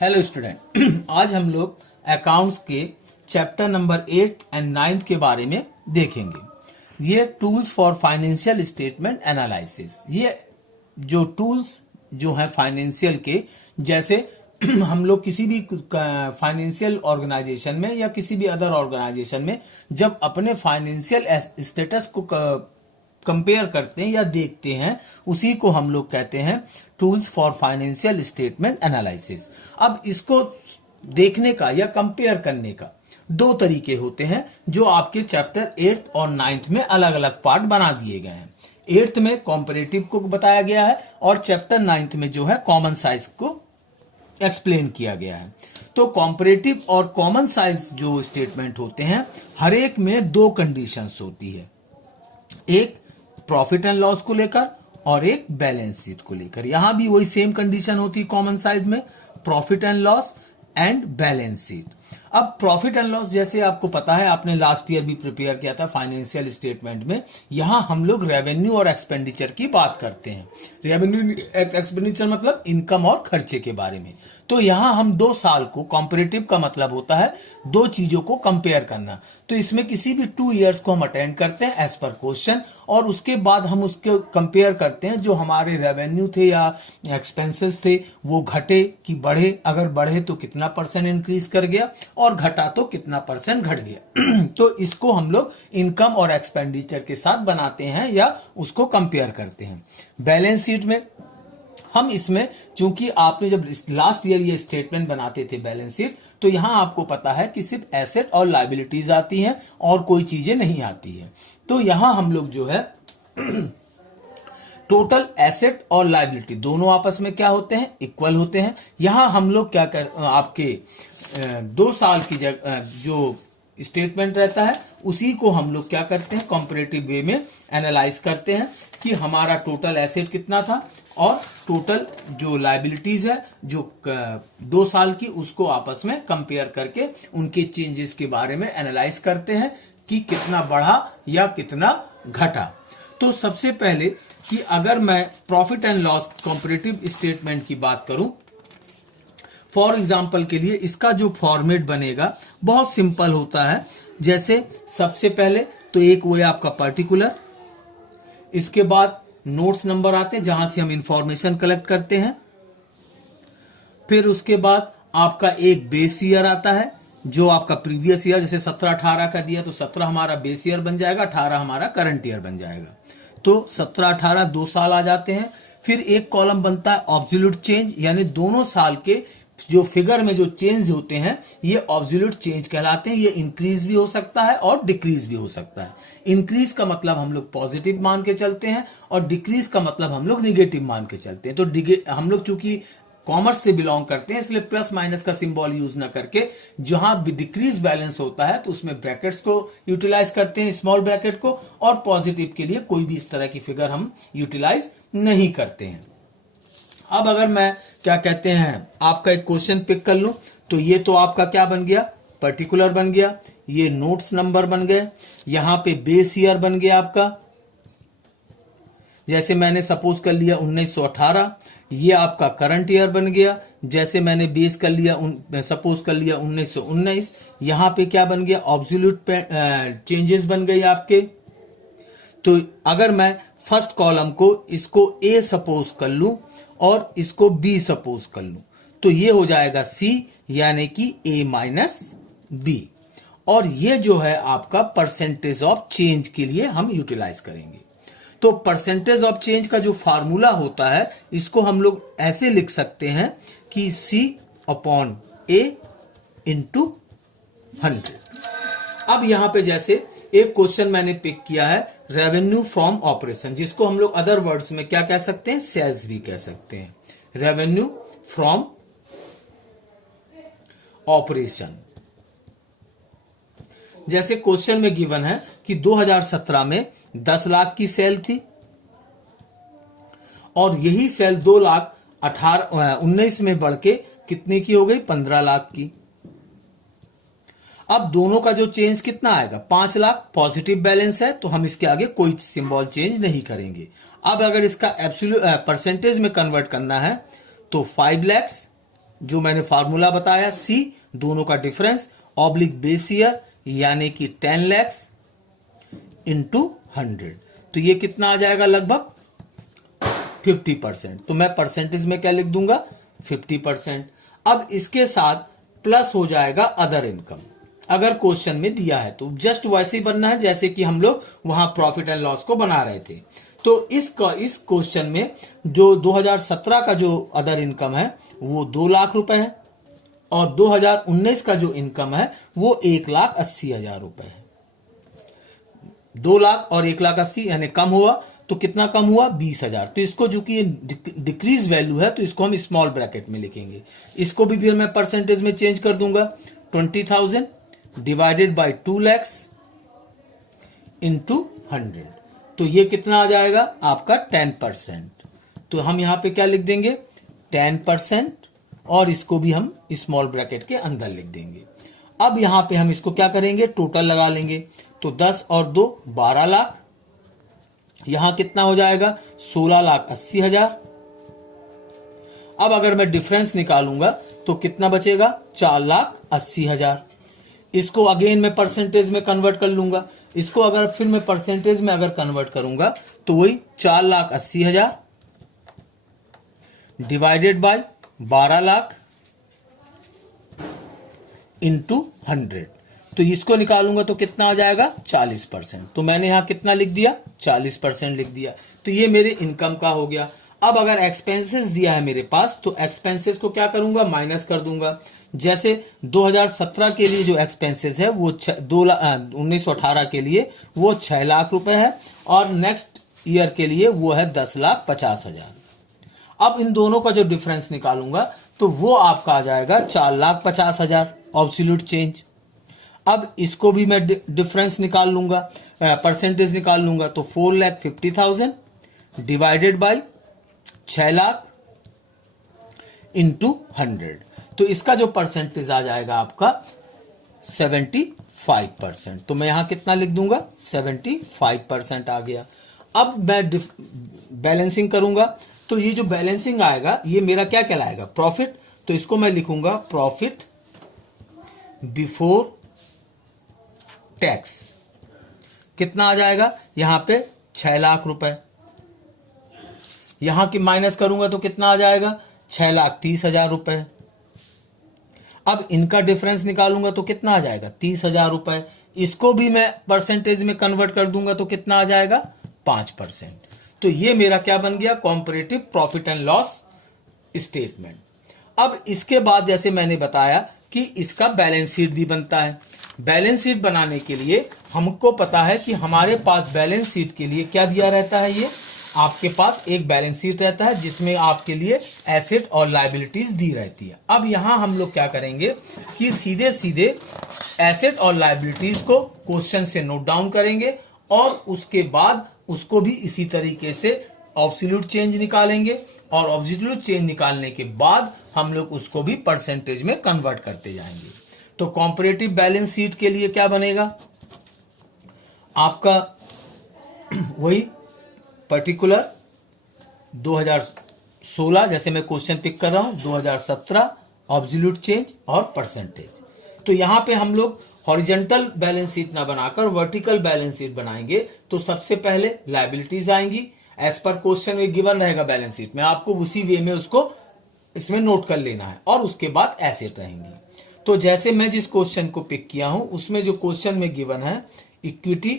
Hello student आज हम लोग अकाउंट्स के चैप्टर नंबर 8 एंड 9 के बारे में देखेंगे। ये tools for financial statement analysis, ये जो टूल्स जो हैं फाइनेंशियल के, जैसे हम लोग किसी भी फाइनेंशियल ऑर्गेनाइजेशन में या किसी भी अदर ऑर्गेनाइजेशन में जब अपने फाइनेंशियल स्टेटस को कंपेयर करते हैं या देखते हैं, उसी को हम लोग कहते हैं tools for financial statement analysis. अब इसको देखने का या कंपेयर करने का दो तरीके होते हैं जो आपके चैप्टर 8 और 9 में अलग अलग पार्ट बना दिए गए हैं। 8th में कॉम्परेटिव को बताया गया है और चैप्टर 9 में जो है कॉमन साइज को एक्सप्लेन किया गया है। तो कॉम्परेटिव और कॉमन साइज जो स्टेटमेंट होते हैं, हर एक में दो कंडीशंस होती है, एक प्रॉफिट एंड लॉस को लेकर और एक बैलेंस शीट को लेकर। यहां भी वही सेम कंडीशन होती है कॉमन साइज में, profit and loss and balance sheet. अब प्रॉफिट एंड लॉस जैसे आपको पता है, आपने लास्ट ईयर भी प्रिपेयर किया था फाइनेंशियल स्टेटमेंट में, यहां हम लोग रेवेन्यू और एक्सपेंडिचर की बात करते हैं। रेवेन्यू एक्सपेंडिचर मतलब इनकम और खर्चे के बारे में। तो यहां हम 2 साल को, कॉम्परेटिव का मतलब होता है दो चीजों को कंपेयर करना। तो इसमें किसी भी 2 इयर्स को हम अटेंड करते हैं एज पर क्वेश्चन, और उसके बाद हम उसके कंपेयर करते हैं जो हमारे रेवेन्यू थे या एक्सपेंसेस थे वो घटे कि बढ़े, अगर बढ़े तो कितना % इंक्रीज कर गया और घटा तो कितना % घट गया। तो इसको हम लोग इनकम और एक्सपेंडिचर के साथ बनाते हैं या उसको कंपेयर करते हैं। बैलेंस शीट में हम इसमें, चूंकि आपने जब लास्ट ईयर ये स्टेटमेंट बनाते थे बैलेंस शीट, तो यहां आपको पता है कि सिर्फ एसेट और लायबिलिटीज आती हैं और कोई चीजें नहीं आती है। तो यहां हम लोग जो है टोटल एसेट और लायबिलिटी दोनों आपस में क्या होते हैं, इक्वल होते हैं। यहां हम लोग क्या कर, आपके 2 साल की जो स्टेटमेंट रहता है उसी को हम लोग क्या करते हैं, कंपैरेटिव वे में एनालाइज करते हैं कि हमारा टोटल एसेट कितना था और टोटल जो लायबिलिटीज है जो 2 साल की, उसको आपस में कंपेयर करके उनके चेंजेस के बारे में एनालाइज करते हैं कि कितना बढ़ा या कितना घटा। तो सबसे पहले कि अगर मैं profit and loss comparative statement की बात करूं, फॉर एग्जाम्पल के लिए इसका जो फॉर्मेट बनेगा बहुत सिंपल होता है। जैसे सबसे पहले तो एक वो है आपका पर्टिकुलर, इसके बाद नोट्स नंबर आते हैं जहां से हम इंफॉर्मेशन कलेक्ट करते हैं, फिर उसके बाद आपका एक बेस ईयर आता है जो आपका प्रीवियस ईयर, जैसे 17-18 का दिया तो 17 हमारा बेस ईयर बन जाएगा, 18 हमारा करंट ईयर बन जाएगा। तो 17-18 2 साल आ जाते हैं। फिर एक कॉलम बनता है ऑब्सोल्यूट चेंज, यानी दोनों साल के जो फिगर में जो चेंज होते हैं ये ऑब्सोल्यूट चेंज कहलाते हैं। ये इंक्रीज भी हो सकता है और डिक्रीज भी हो सकता है। इंक्रीज का मतलब हम लोग पॉजिटिव मान के चलते हैं और डिक्रीज का मतलब हम लोग निगेटिव मान के चलते हैं। तो हम लोग चूंकि कॉमर्स से बिलोंग करते हैं इसलिए प्लस माइनस का सिंबल यूज ना करके जहां डिक्रीज बैलेंस होता है तो उसमें ब्रैकेट्स को यूटिलाइज करते हैं, स्मॉल ब्रैकेट को, और पॉजिटिव के लिए कोई भी इस तरह की फिगर हम यूटिलाइज नहीं करते हैं। अब अगर मैं क्या कहते हैं आपका एक क्वेश्चन पिक कर लूं, तो ये तो आपका क्या बन गया, पर्टिकुलर बन गया, ये नोट्स नंबर बन गए, यहां पे बेस ईयर बन गया आपका, जैसे मैंने सपोज कर लिया 1918, ये आपका करंट ईयर बन गया, जैसे मैंने बेस कर लिया सपोज कर लिया 1919, यहां पे क्या बन गया, ऑब्सोल्यूट चेंजेस बन गए आपके। तो अगर मैं फर्स्ट कॉलम को इसको ए सपोज कर लूं और इसको बी सपोज कर लूं तो ये हो जाएगा सी, यानी कि ए माइनस बी। और ये जो है आपका परसेंटेज ऑफ चेंज के लिए हम यूटिलाइज करेंगे। तो परसेंटेज ऑफ चेंज का जो फार्मूला होता है इसको हम लोग ऐसे लिख सकते हैं कि सी अपॉन ए इंटू 100। अब यहां पे जैसे एक क्वेश्चन मैंने पिक किया है रेवेन्यू फ्रॉम ऑपरेशन, जिसको हम लोग अदर वर्ड्स में क्या कह सकते हैं, सेल्स भी कह सकते हैं। रेवेन्यू फ्रॉम ऑपरेशन, जैसे क्वेश्चन में गिवन है कि 2017 में 10 लाख की सेल थी और यही सेल 2019 में बढ़ के कितने की हो गई, 15 लाख की। अब दोनों का जो चेंज कितना आएगा, 5 लाख। पॉजिटिव बैलेंस है तो हम इसके आगे कोई सिंबल चेंज नहीं करेंगे। अब अगर इसका एब्सोल्यूट परसेंटेज में कन्वर्ट करना है तो 5 लाख जो मैंने फार्मूला बताया, सी दोनों का डिफरेंस ऑब्लिक बेस ईयर यानी कि 10 लाख इंटू 100, तो ये कितना आ जाएगा, लगभग 50%। तो मैं परसेंटेज में क्या लिख दूंगा, 50%। अब इसके साथ प्लस हो जाएगा अदर इनकम, अगर क्वेश्चन में दिया है तो जस्ट वैसे ही बनना है जैसे कि हम लोग वहां प्रॉफिट एंड लॉस को बना रहे थे। तो इस क्वेश्चन में जो 2017 का जो अदर इनकम है वो 2 लाख रुपए है और 2019 का जो इनकम है वो 1,80,000 रुपए है। 2 लाख और 1,80,000 यानी कम हुआ, तो कितना कम हुआ, 20,000। तो इसको जो कि डिक्रीज वैल्यू है तो इसको हम स्मॉल ब्रैकेट में लिखेंगे। इसको भी फिर मैं परसेंटेज में चेंज कर दूंगा, 20,000 डिवाइडेड बाय 2 लाख इंटू 100, तो ये कितना आ जाएगा आपका 10%। तो हम यहां पे क्या लिख देंगे, 10%, और इसको भी हम स्मॉल ब्रैकेट के अंदर लिख देंगे। अब यहां पे हम इसको क्या करेंगे, टोटल लगा लेंगे, तो 10 और 2 12 लाख, यहां कितना हो जाएगा 16,80,000। अब अगर मैं डिफरेंस निकालूंगा तो कितना बचेगा, 4,80,000। इसको अगेन मैं परसेंटेज में कन्वर्ट कर लूंगा, इसको अगर फिर मैं परसेंटेज में अगर कन्वर्ट करूंगा तो वही 4,80,000 डिवाइडेड बाय 12 लाख इंटू 100, तो इसको निकालूंगा तो कितना आ जाएगा 40%। तो मैंने यहां कितना लिख दिया, 40% लिख दिया। तो ये मेरे इनकम का हो गया। अब अगर एक्सपेंसेस दिया है मेरे पास तो एक्सपेंसेस को क्या करूंगा, माइनस कर दूंगा। जैसे 2017 के लिए जो एक्सपेंसेस है वो 1918 के लिए वो 6 लाख रुपए है और नेक्स्ट ईयर के लिए वो है 10,50,000। अब इन दोनों का जो डिफरेंस निकालूंगा तो वो आपका आ जाएगा 4,50,000 ऑब्सोल्यूट चेंज। अब इसको भी मैं डिफरेंस निकाल लूंगा, परसेंटेज निकाल लूंगा, तो 4,50,000 डिवाइडेड बाय 6 लाख इंटू 100, तो इसका जो परसेंटेज आ जाएगा आपका 75%। तो मैं यहां कितना लिख दूंगा, 75% आ गया। अब मैं बैलेंसिंग करूंगा तो ये जो बैलेंसिंग आएगा ये मेरा क्या कहलाएगा, प्रॉफिट। तो इसको मैं लिखूंगा प्रॉफिट बिफोर टैक्स। कितना आ जाएगा, यहां पे 6 लाख रुपए, यहां की माइनस करूंगा तो कितना आ जाएगा 6,30,000 रुपए। अब इनका डिफरेंस निकालूंगा तो कितना आ जाएगा 30,000 रुपए। इसको भी मैं परसेंटेज में कन्वर्ट कर दूंगा तो कितना आ जाएगा 5%। तो ये मेरा क्या बन गया, comparative profit and loss statement. अब इसके बाद जैसे मैंने बताया कि इसका बैलेंस शीट भी बनता है। बैलेंस शीट बनाने के लिए हमको पता है कि हमारे पास बैलेंस शीट के लिए क्या दिया रहता है, ये आपके पास एक बैलेंस शीट रहता है जिसमें आपके लिए एसेट और लायबिलिटीज दी रहती है। अब यहां हम लोग क्या करेंगे कि सीधे सीधे एसेट और लायबिलिटीज को क्वेश्चन से नोट डाउन करेंगे और उसके बाद उसको भी इसी तरीके से ऑब्सोल्यूट चेंज निकालेंगे और ऑब्सोल्यूट चेंज निकालने के बाद हम लोग उसको भी परसेंटेज में कन्वर्ट करते जाएंगे। तो कॉम्परेटिव बैलेंस शीट के लिए क्या बनेगा आपका, वही पर्टिकुलर 2016, जैसे मैं क्वेश्चन पिक कर रहा हूं 2017, ऑब्सोल्यूट चेंज और परसेंटेज। तो यहां पे हम लोग हॉरिजॉन्टल बैलेंस शीट ना बनाकर वर्टिकल बैलेंस शीट बनाएंगे। तो सबसे पहले लायबिलिटीज आएंगी, एज पर क्वेश्चन में गिवन रहेगा बैलेंस शीट में, आपको उसी वे में उसको इसमें नोट कर लेना है, और उसके बाद एसेट रहेंगी। तो जैसे मैं जिस क्वेश्चन को पिक किया हूं उसमें जो क्वेश्चन में गिवन है equity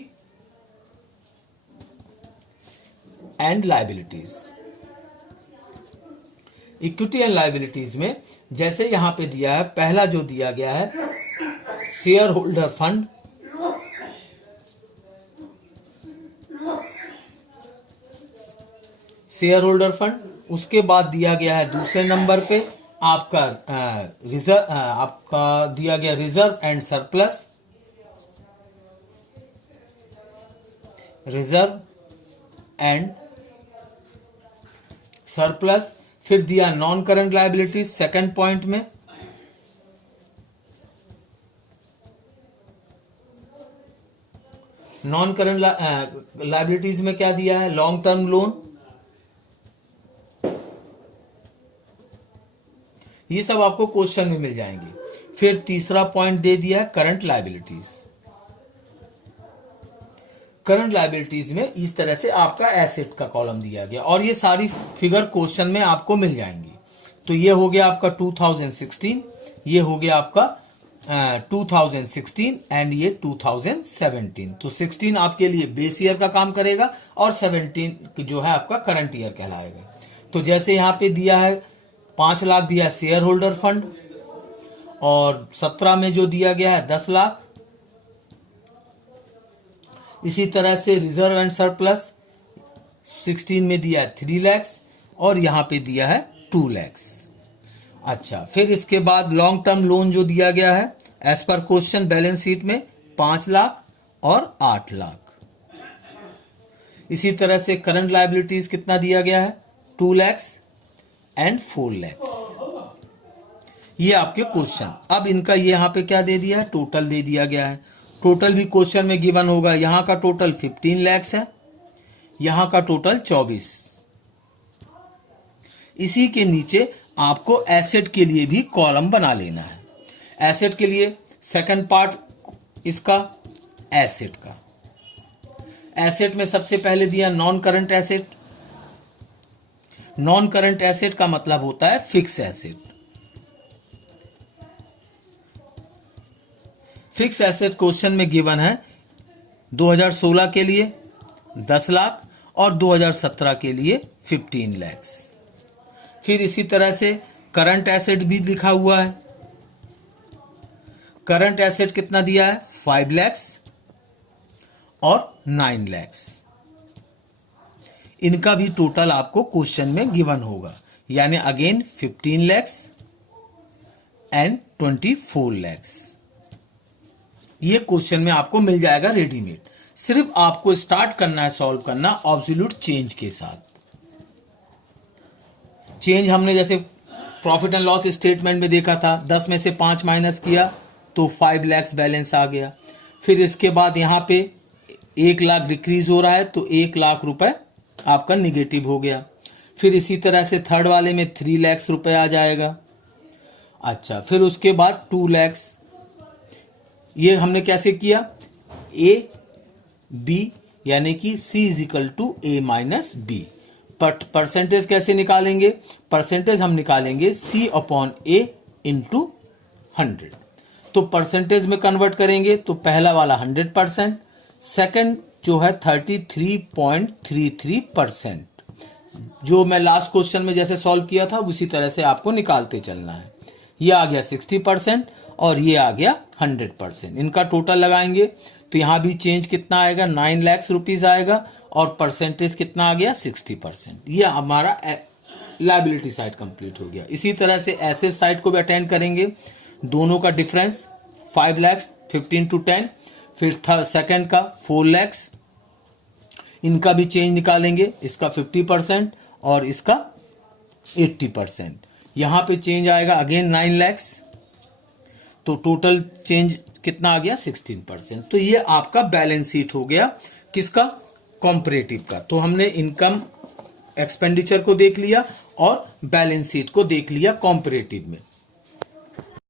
and liabilities, equity and liabilities में जैसे यहां पे दिया है, पहला जो दिया गया है share holder fund, share holder fund. उसके बाद दिया गया है दूसरे नंबर पे आपका रिजर्व, आपका दिया गया reserve and surplus, reserve and surplus. फिर दिया non current liabilities second point में, नॉन करंट लायबिलिटीज में क्या दिया है, लॉन्ग टर्म लोन, ये सब आपको क्वेश्चन में मिल जाएंगे। फिर तीसरा पॉइंट दे दिया है करंट लायबिलिटीज। करंट लायबिलिटीज में इस तरह से आपका एसेट का कॉलम दिया गया और ये सारी फिगर क्वेश्चन में आपको मिल जाएंगी। तो ये हो गया आपका 2016, ये हो गया आपका 2016 एंड ये 2017। तो 16 आपके लिए बेस ईयर का काम करेगा और 17 जो है आपका करंट ईयर कहलाएगा। तो जैसे यहाँ पे दिया है 5 लाख दिया शेयर होल्डर फंड, और 17 में जो दिया गया है 10 लाख। इसी तरह से रिजर्व एंड सरप्लस 16 में दिया है 3 लाख और यहाँ पे दिया है 2 लाख। अच्छा, फिर इसके बाद लॉन्ग टर्म लोन जो दिया गया है as per question balance sheet में 5 लाख और 8 लाख। इसी तरह से करंट लायबिलिटीज कितना दिया गया है 2 लाख एंड 4 लाख। ये आपके क्वेश्चन। अब इनका ये यहाँ पे क्या दे दिया है, टोटल दे दिया गया है। टोटल भी क्वेश्चन में गिवन होगा। यहाँ का टोटल 15 लाख है, यहाँ का टोटल 24। इसी के नीचे आपको एसेट के लिए भी कॉलम बना लेना है। एसेट के लिए सेकंड पार्ट इसका एसेट का। एसेट में सबसे पहले दिया non current asset. Non current asset का मतलब होता है fix asset. Fix asset question में गिवन है 2016 के लिए 10 लाख और 2017 के लिए 15 लाख। फिर इसी तरह से करंट एसेट भी लिखा हुआ है। करंट एसेट कितना दिया है 5 लाख और 9 लाख। इनका भी टोटल आपको क्वेश्चन में गिवन होगा, यानी अगेन 15 लाख एंड 24 लाख। ये क्वेश्चन में आपको मिल जाएगा रेडीमेड। सिर्फ आपको स्टार्ट करना है सॉल्व करना ऑब्सोल्यूट चेंज के साथ। चेंज हमने जैसे प्रॉफिट एंड लॉस स्टेटमेंट में देखा था, 10 में से 5 माइनस किया तो 5 लाख बैलेंस आ गया। फिर इसके बाद यहाँ पे 1 लाख डिक्रीज हो रहा है तो 1 लाख रुपए आपका निगेटिव हो गया। फिर इसी तरह से थर्ड वाले में 3 लाख रुपए आ जाएगा। अच्छा, फिर उसके बाद 2 लाख। ये हमने कैसे किया, ए बी यानी कि C is equal to A minus B. Percentage कैसे निकालेंगे, परसेंटेज हम निकालेंगे C अपॉन A इंटू 100। तो परसेंटेज में कन्वर्ट करेंगे तो पहला वाला 100%, सेकंड जो है 33.33%। जो मैं लास्ट क्वेश्चन में जैसे सॉल्व किया था उसी तरह से आपको निकालते चलना है। ये आ गया 60% और ये आ गया 100%। इनका टोटल लगाएंगे तो यहाँ भी चेंज कितना आएगा 9 लाख रुपीज आएगा और परसेंटेज कितना आ गया 60%। ये हमारा लायबिलिटी साइड कंप्लीट हो गया। इसी तरह से एसेट साइड को भी अटेंड करेंगे। दोनों का डिफरेंस 5 लाख 15 to 10। फिर सेकंड का 4 लाख, इनका भी चेंज निकालेंगे, इसका 50% और इसका 80%। यहाँ पे चेंज आएगा अगेन 9 लाख, तो टोटल चेंज कितना आ गया 16%। तो ये आपका बैलेंस शीट हो गया किसका, कॉम्परेटिव का। तो हमने इनकम एक्सपेंडिचर को देख लिया और बैलेंस शीट को देख लिया कॉम्परेटिव में।